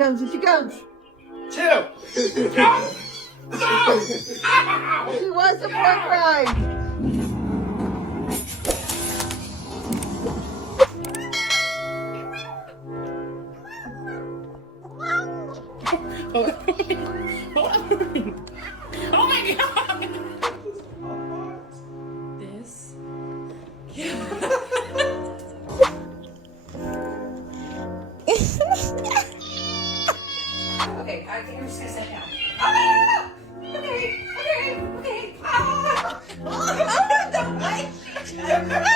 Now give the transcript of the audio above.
comes, here she comes. 2. No! No! She wants a pork ride. Oh my god! This. Okay, I'm just gonna sit down. Ah! Okay. Ah! Oh, don't bite.